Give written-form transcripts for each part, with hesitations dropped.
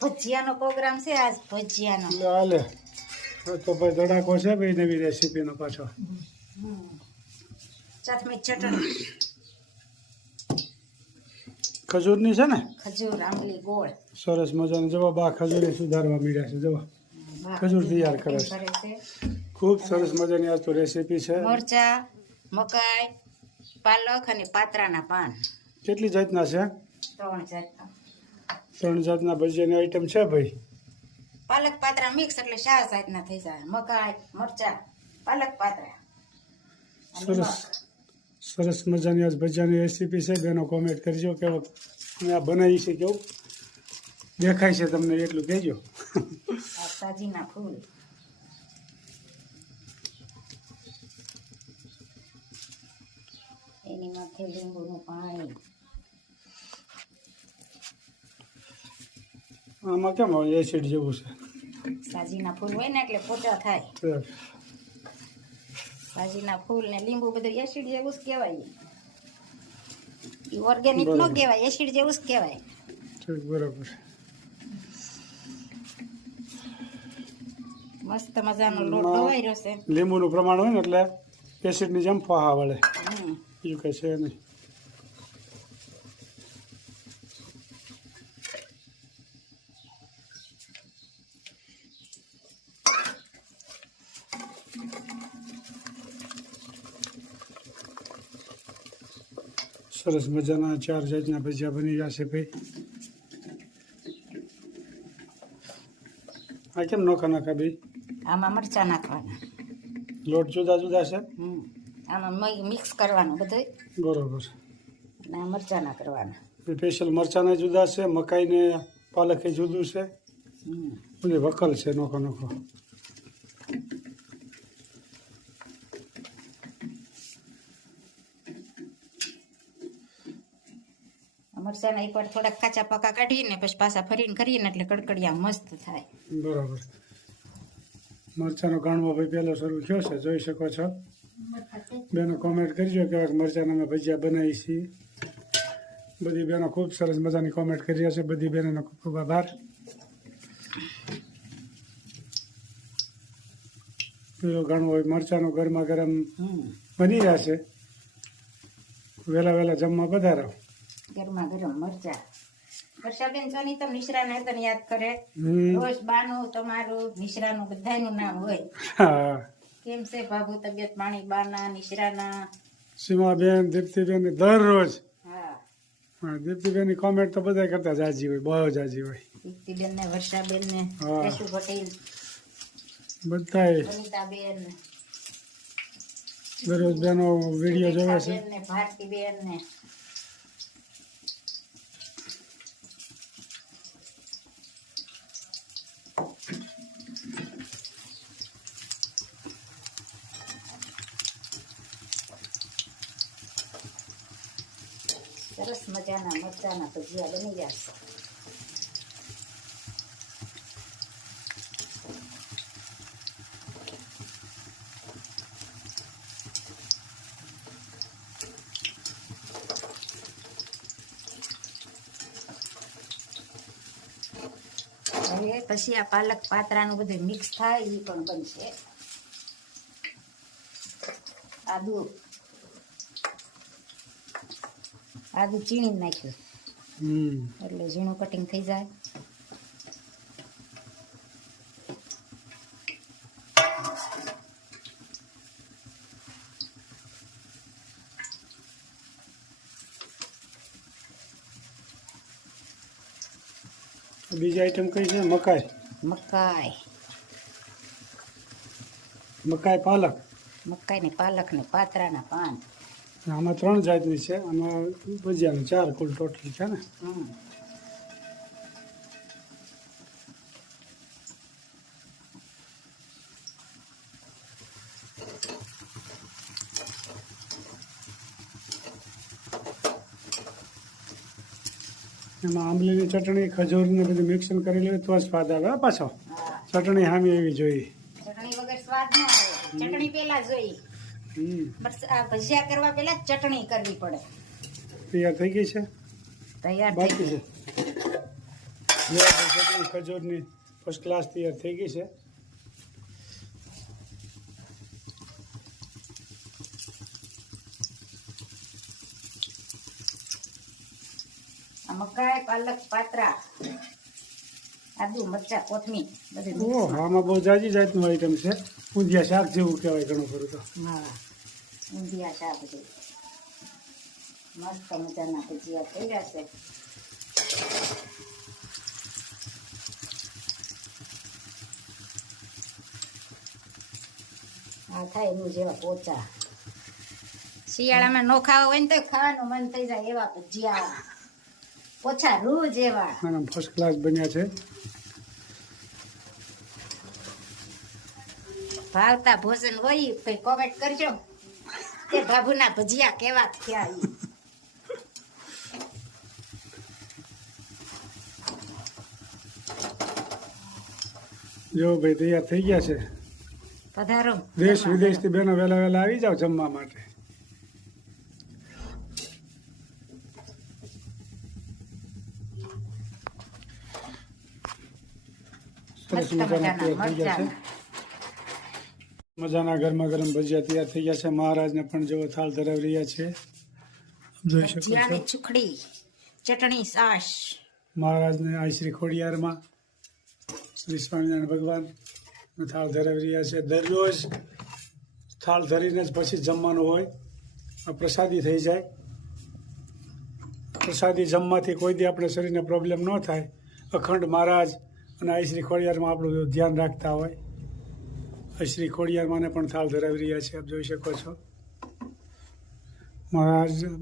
ભજીયાનો programme છે આજ ભજીયાનો. હાલે તો ભાઈ ધડાકો છે ભાઈ નવી રેસીપીનો પાછો. ચટણી ચટણી ખજૂરની છે ને ખજૂર આંબલી ગોળ. સરસ મજાની જવા બા ખજૂરી સુધારવા મીડ્યા છે જવા ખજૂર તૈયાર કરે છે. ખૂબ સરસ મજાની આજ તો રેસીપી છે. મરચા મકાઈ પાલક અને પાત્રાના પાન. કેટલી જાતના છે? 3 જાતના. 3 જાતના ભજીયાની આઈટમ છે ભાઈ. પાલક પાત્રા મિક્સ એટલે 4 જાતના થઈ જાય. મકાઈ મરચા પાલક પાત્રા. સરસ સરસ મજાની આજ ભજીયાની રેસીપી છે. બેનો કોમેન્ટ કરજો કે અમે આ બનાવી છે કેવું દેખાય છે તમને એટલું કહેજો. સાજીના ફૂલ. એની માથે લીંબુનું પાણી. આમાં કેમ એસિડ જેવું છે? સાજીના ફૂલ હોય ને એટલે પોચા થાય. સાજીના ફૂલ ને લીંબુ બધું એસિડ જેવું જ કહેવાય. એ ઓર્ગેનિક નો કહેવાય, એસિડ જેવું જ કહેવાય. ઠીક બરાબર. મસ્ત મજાનો લોટ દવાઈ રહ્યો છે. લીંબુનું પ્રમાણ હોય ને એટલે એસિડની જેમ ફાહા વળે. એ કઈ છે નહીં. સરસ મજાના 4 જાતના ભજીયા બની જશે ભાઈ. આ કેમ નોખા નાખા ભાઈ? આમાં મરચા નાખવાના. લોટ જુદા જુદા છે. આમાં મિક્સ કરવાનું બધું. બરોબર. અને આ મરચાના કરવાના. સ્પેશિયલ મરચાના જુદા છે, મકાઈ ને પાલક એ જુદું છે. બધી વકલ છે નોખો નોખો. મરચાના એક વાર થોડાક કાચા પાકા કાઢીને પછી પાછા ફરીને કરીએ ને એટલે કડકડિયા મસ્ત થાય. બરાબર. મરચાનો ગાણવો ભાઈ પહેલો શરૂ થયો છે, જોઈ શકો છો. બેનો કોમેન્ટ કરજો કે મરચાના અમે ભજીયા બનાવી છીએ. બધી બહેનો ખૂબ સરસ મજાની કોમેન્ટ કરી રહ્યા છે. બધી બહેનોનો ખૂબ ખૂબ આભાર. પેલો ગાણવો મરચાનો ગરમા ગરમ બની રહ્યા છે. વહેલા વહેલા જમવા પધારો. ગરમા ગરમ મરચા. વર્ષાબેન સોની તો નિશ્રાને તને યાદ કરે. રોજ બાનું તમારું નિશ્રાનું બધાયનું નામ હોય. કેમ છે બાબુ તબિયત પાણી બાના નિશ્રાના? સીમાબેન દીપ્તિબેન દરરોજ. હા દીપ્તિબેનની કોમેન્ટ તો બધા કરતા જાજી હોય, બહુ જાજી હોય. દીપ્તિબેન ને વર્ષાબેન ને કેશુ પટેલ બધાય વનિતાબેન દરરોજ બેનો વિડીયો જોવે છે. ને ભારતીબેન ને સરસ મજાના મરચાના ભજીયા બની જશે. હવે પછી આ પાલક પાત્રાનું બધું મિક્સ થાય એ પણ બનશે. આદુ ચીણી નાખ્યું એટલે ઝીણું કટિંગ થઈ જાય. બીજી આઈટમ કઈ છે? મકાઈ. મકાઈ મકાઈ પાલક. મકાઈ ને પાલક ને પાત્રાના પાન. આમાં 3 જાતની છે. આમાં ભજીયાનું 4 કુલ ટોટલ છે ને. એમાં આંબલીની ચટણી ખજૂરની બધી મિક્સન કરી લે તો જ સ્વાદ આવે. પાછો ચટણી સામી એવી જોઈએ. ચટણી વગર સ્વાદ ન આવે. ચટણી પેલા જોઈ. ભજીયા કરવા પેલા ચટણી કરવી પડે. તૈયાર થઈ ગઈ છે? તૈયાર બાકી થઈ છે. ચટણી ખજૂરની ફર્સ્ટ ક્લાસ તૈયાર થઈ ગઈ છે. મકાઈ, પાલક, પાત્રા, આદુ, મરચાં, કોથમીર બધું ઓહ, આમાં બહુ જાજી જાતનું આઈટમ છે. ઊંધિયા શાક જેવું કહેવાય ઘણું ખરું તો. હા, ઊંધિયા શાક છે. મસ્ત મજાના ભજીયા થઈ ગયા છે. આ થાય એનું જેવા પોચા. શિયાળામાં નો ખાવા હોય ને તો ખાવાનું મન થઈ જાય એવા ભજીયા પોચા રૂ જેવા. ફર્સ્ટ ક્લાસ બન્યા છે. ભાવતા ભોજન હોય કઈ કોમેન્ટ કરજો કે બાબુના ભજીયા કેવા થયા ઈ. જો ભાઈ તૈયાર થઈ ગયા છે. પધારો. દેશ વિદેશથી બેનો વહેલા વહેલા આવી જાવ જમવા માટે. સરસ મજાના તૈયાર થઈ ગયા છે. મજાના ગરમા ગરમ ભજીયા તૈયાર થઈ ગયા છે. મહારાજને પણ જેવો થાળ ધરાવી રહ્યા છે, જોઈ શકો છો. ભજીયાની સુખડી, ચટણી, છાશ. મહારાજને આ શ્રી ખોડિયારમાં શ્રી સ્વામિનારાયણ ભગવાન થાળ ધરાવી રહ્યા છે. દરરોજ થાળ ધરીને જ પછી જમવાનું હોય. આ પ્રસાદી થઈ જાય. પ્રસાદી જમવાથી કોઈ દી આપણે શરીરને પ્રોબ્લેમ ન થાય. અખંડ મહારાજ અને આ શ્રી ખોડિયારમાં આપણું ધ્યાન રાખતા હોય. આ શ્રી ખોડિયારમાંને પણ થાળ ધરાવી રહ્યા છે, આપ જોઈ શકો છો.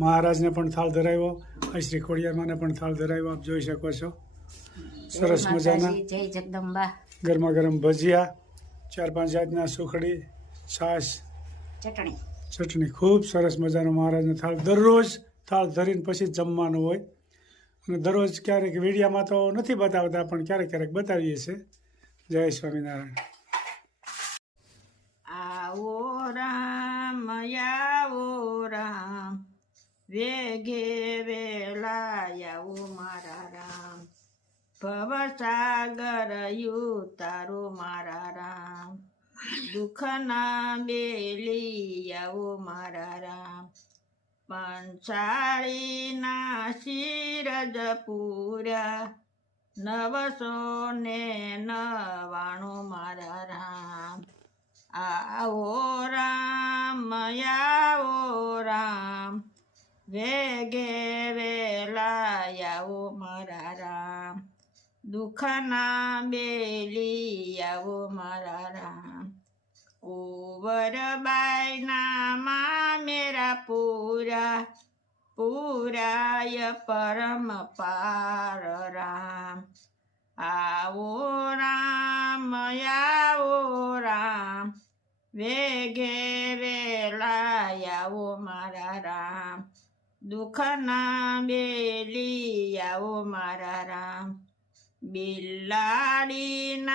મહારાજને પણ થાળ ધરાવ્યો, આ શ્રી ખોડિયારમાંને પણ થાળ ધરાવ્યો, આપ જોઈ શકો છો. સરસ મજાના જય જગદંબા. ગરમા ગરમ ભજીયા, 4-5 જાતના સુખડી, છાશ, ચટણી. ખૂબ સરસ મજાનો મહારાજનો થાળ. દરરોજ થાળ ધરીને પછી જ જમવાનું હોય. અને દરરોજ ક્યારેક વીડિયામાં તો નથી બતાવતા, પણ ક્યારેક ક્યારેક બતાવીએ છીએ. જય સ્વામિનારાયણ. આવો રામ, આવો રામ, વેગે વેલા આવો મારા રામ. ભવસાગર યુતારો મારા રામ. દુઃખના બેલી આવો મારા રામ. પંચાળીના શિરજ પૂર્યા, 999 મારા રામ. આવો રામ, આવો રામ, વેગે વેલા આવો મારા રામ. દુઃખના બેલી આવો મારા રામ. કુંવરબાઈના મામેરા પૂરાય પરમ પાર રામ. આવો રામ, આવો રામ, વેગે વેલા આવો મારા રામ. દુઃખના બેલી આવો મારા રામ. બિલાડીના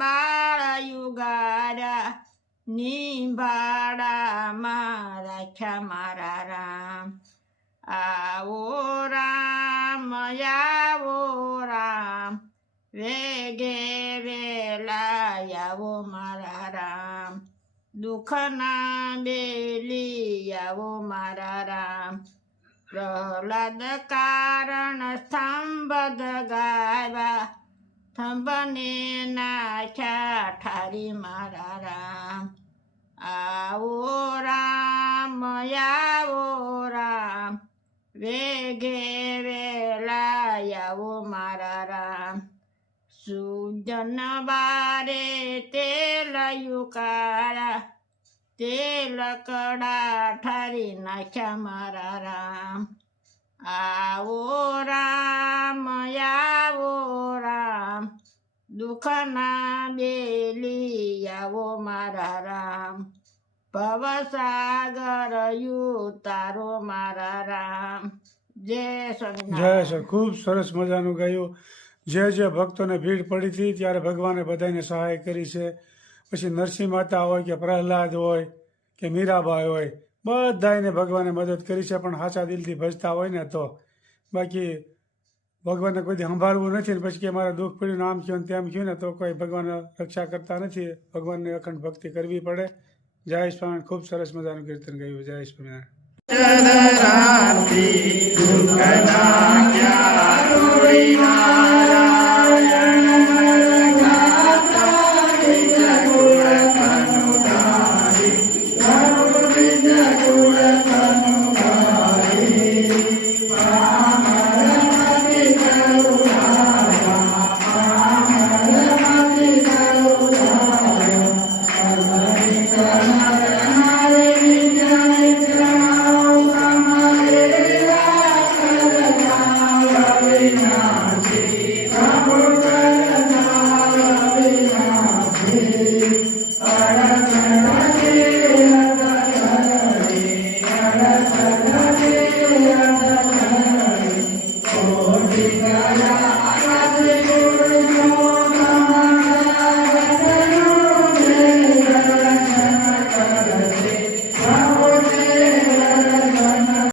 બાળ યુગારા, નિભાડામાં રાખ્યા મારા રામ. આવો રામ, આવો રામ, વેગે વેલા આવો મારા રામ. દુઃખના બેલી આવો મારા રામ. પ્રહલાદ કારણ સ્તંભ ગાવા, સ્તંભને નાખ્યા ઠારી મારા રામ. આવો રામ, આવો રામ, વેગે વેલા આવો મારા રામ. સુજન બારે તેલ યુકાળા, તેલ કડા ઠારી નાખ્યા મારા રામ. આવો રામ, આવો રામ, દુઃખના બેલી આવો મારા રામ. ભવસાગર યુતારો મારા રામ. જય સ્વામિનારાયણ. જય સર. ખૂબ સરસ મજાનું ગાયું. જે ભક્તોને ભીડ પડી હતી ત્યારે ભગવાને બધાને સહાય કરી છે. પછી નરસિંહ માતા હોય કે પ્રહલાદ હોય કે મીરાબાઈ હોય, બધાને ભગવાને મદદ કરી છે. પણ સાચા દિલથી ભજતા હોય ને તો. બાકી ભગવાનને કોઈ દી સંભાળવું નથી ને પછી કે મારે દુઃખ પડ્યું ને આમ થયું ને તેમ થયું ને તો કોઈ ભગવાન રક્ષા કરતા નથી. ભગવાનની અખંડ ભક્તિ કરવી પડે. જય સ્વામિનારાયણ. ખૂબ સરસ મજાનું કીર્તન ગાયું. જય સ્વામિનારાયણ.